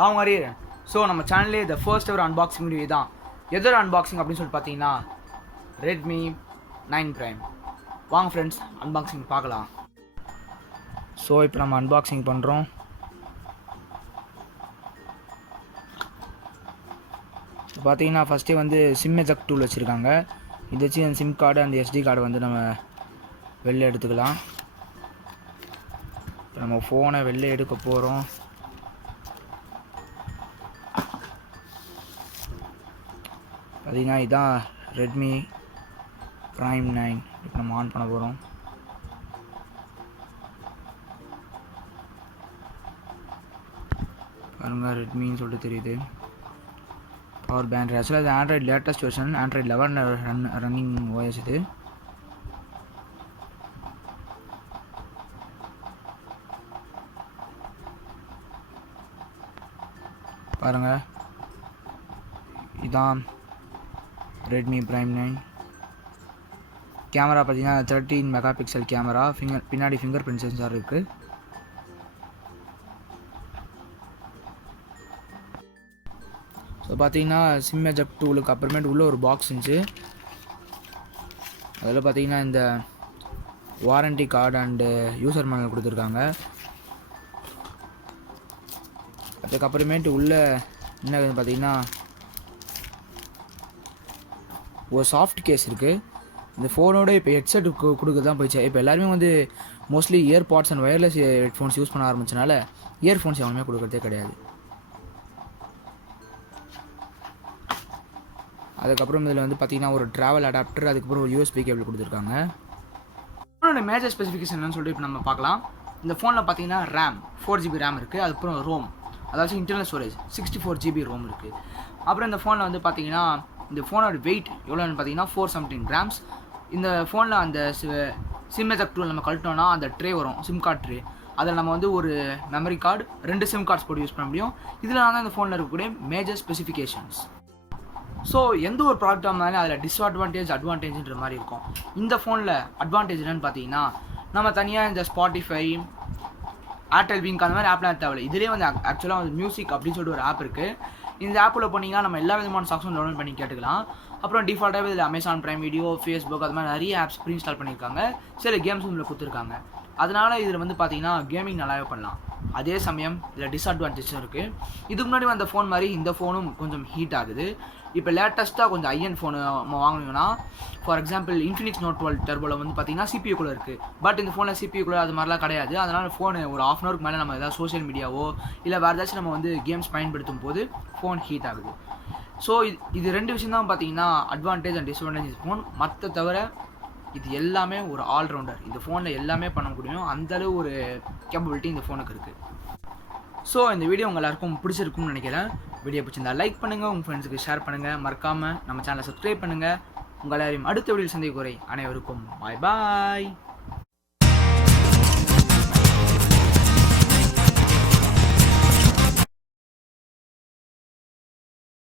Long மாதிரி. So நம்ம சேனல்லே the first ever unboxing video தான். எதோட அன்பாக்சிங் அப்படின்னு சொல்லிட்டு பார்த்தீங்கன்னா ரெட்மி 9 Prime. வாங்க ஃப்ரெண்ட்ஸ் அன்பாக்சிங் பார்க்கலாம். ஸோ இப்போ நம்ம அன்பாக்சிங் பண்ணுறோம். பார்த்தீங்கன்னா ஃபஸ்ட்டே வந்து சிம் எஜெக்ட் டூல் வச்சுருக்காங்க. இதை வச்சு அந்த சிம் கார்டு அந்த எஸ்டி கார்டை வந்து நம்ம வெளில எடுத்துக்கலாம். இப்போ நம்ம ஃபோனை வெளில எடுக்க போகிறோம். பார்த்தீங்கன்னா இதுதான் ரெட்மி Prime 9. இப்போ நம்ம ஆன் பண்ண போகிறோம். பாருங்கள் ரெட்மின்னு சொல்லிட்டு தெரியுது. பவர் பேண்ட் ஆக்சுவலாக இது Android latest version, Android 11 running OS இது. பாருங்கள் இதான் ரெட்மி Prime 9. கேமரா பார்த்தீங்கன்னா 13 மெகா பிக்சல் கேமரா, பின்னாடி ஃபிங்கர் பிரிண்ட் சென்சார் இருக்குது. ஸோ பார்த்தீங்கன்னா சிம் எஜெக்ட் டூலுக்கு அப்புறமேட்டு உள்ளே ஒரு பாக்ஸ் இருந்துச்சு. அதில் பார்த்தீங்கன்னா இந்த warranty card and user manual கொடுத்துருக்காங்க. அதுக்கப்புறமேட்டு உள்ளே என்ன பார்த்தீங்கன்னா ஒரு சாஃப்ட் கேஸ் இருக்குது. இந்த ஃபோனோட இப்போ ஹெட்செட் கொடுக்க தான் போயிடுச்சு. இப்போ எல்லாருமே வந்து mostly earbuds and wireless headphones use பண்ண ஆரம்பிச்சனால இயர்ஃபோன்ஸ் எவனுமே கொடுக்குறதே கிடையாது. அதுக்கப்புறம் இதில் வந்து பார்த்தீங்கன்னா ஒரு ட்ராவல் அடாப்டர், அதுக்கப்புறம் ஒரு யூஎஸ்பி கேபிள் கொடுத்துருக்காங்க. ஃபோனோட மேஜர் ஸ்பெசிஃபிகேஷன் என்னன்னு சொல்லிட்டு இப்போ நம்ம பார்க்கலாம். இந்த ஃபோனில் பார்த்தீங்கன்னா ரேம் 4GB ரேம் இருக்குது. அதுக்கப்புறம் ரோம், அதாவது இன்டர்னல் ஸ்டோரேஜ் 64GB ரோம் இருக்குது. அப்புறம் இந்த ஃபோனில் வந்து பார்த்தீங்கன்னா இந்த ஃபோனோட வெயிட் எவ்வளோன்னு பார்த்தீங்கன்னா 417 கிராம்ஸ். இந்த ஃபோனில் அந்த சிம் எஜெக்ட் டூல் நம்ம கழட்டோம்னா அந்த ட்ரே வரும், சிம் கார்டு ட்ரே. அதில் நம்ம வந்து ஒரு மெமரி கார்டு 2 சிம் கார்ட்ஸ் போட்டு யூஸ் பண்ண முடியும். இதில் தான் இந்த ஃபோனில் இருக்கக்கூடிய மேஜர் ஸ்பெசிஃபிகேஷன்ஸ். ஸோ எந்த ஒரு ப்ராடக்டாக இருந்தாலும் அதில் டிஸ்அட்வான்டேஜ் அட்வான்டேஜ்ன்ற மாதிரி இருக்கும். இந்த ஃபோனில் அட்வான்டேஜ் என்னன்னு பார்த்தீங்கன்னா நம்ம தனியாக இந்த ஸ்பாட்டிஃபை, ஏர்டெல் விங்க் அந்த மாதிரி ஆப்லாம் தேவையில்லை. இதிலே வந்து ஆக்சுவலாக வந்து மியூசிக் அப்படின்னு சொல்லிட்டு ஒரு ஆப் இருக்குது. இந்த ஆப்பில் போனீங்கன்னா நம்ம எல்லா விதமான சாங்ஸும் டவுன்லோட் பண்ணி கேட்டுக்கலாம். அப்புறம் டிஃபால்ட்டாகவே இதில் அமேசான் பிரைம் வீடியோ, ஃபேஸ்புக் அது மாதிரி நிறைய ஆப்ஸ் ப்ரீ இன்ஸ்டால் பண்ணியிருக்காங்க. சில கேம்ஸும் இதில் கொடுத்துருக்காங்க. அதனால் இதில் வந்து பார்த்தீங்கன்னா கேமிங் நல்லாவே பண்ணலாம். அதே சமயம் இதில் டிஸ்அட்வான்டேஜும் இருக்குது. இதுக்கு முன்னாடி வந்த ஃபோன் மாதிரி இந்த ஃபோனும் கொஞ்சம் ஹீட் ஆகுது. இப்போ லேட்டஸ்ட்டாக கொஞ்சம் ஐஎன் ஃபோனு நம்ம வாங்கினோம்னா, ஃபார் எக்ஸாம்பிள் இன்ஃபினிக்ஸ் நோட் 12 டர்போவில் வந்து பார்த்தீங்கன்னா CPU கூட இருக்குது. பட் இந்த ஃபோனில் CPU கூட அது மாதிரிலாம் கிடையாது. அதனால் ஃபோனு ஒரு ½ ஹவருக்கு மேலே நம்ம ஏதாவது சோஷியல் மீடியாவோ இல்லை வேறு ஏதாச்சும் நம்ம வந்து கேம்ஸ் பயன்படுத்தும் போது ஃபோன் ஹீட் ஆகுது. ஸோ இது 2 விஷயம் தான் பார்த்தீங்கன்னா அட்வான்டேஜ் அண்ட் டிஸ்அட்வான்டேஜ் ஃபோன். மற்ற தவிர இது எல்லாமே ஒரு ஆல்ரவுண்டர். இந்த ஃபோனில் எல்லாமே பண்ண முடியும், அந்தளவு ஒரு கேப்பபிலிட்டி இந்த ஃபோனுக்கு இருக்குது. ஸோ இந்த வீடியோ உங்கள் எல்லாருக்கும் பிடிச்சிருக்கும்னு நினைக்கிறேன். வீடியோ பிடிச்சிருந்தா லைக் பண்ணுங்கள், உங்கள் ஃப்ரெண்ட்ஸுக்கு ஷேர் பண்ணுங்கள், மறக்காமல் நம்ம சேனலை சப்ஸ்கிரைப் பண்ணுங்கள். உங்கள் எல்லாரையும் அடுத்த வீடியோ சந்திக்கும் வரை அனைவருக்கும் பாய் பாய்.